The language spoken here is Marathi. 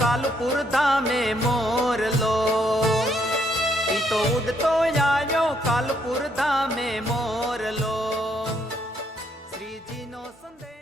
कालपुर धामे मोर लो तो उड़तो आयो कालपुर धामे मोर लो श्री जी नो संदेश।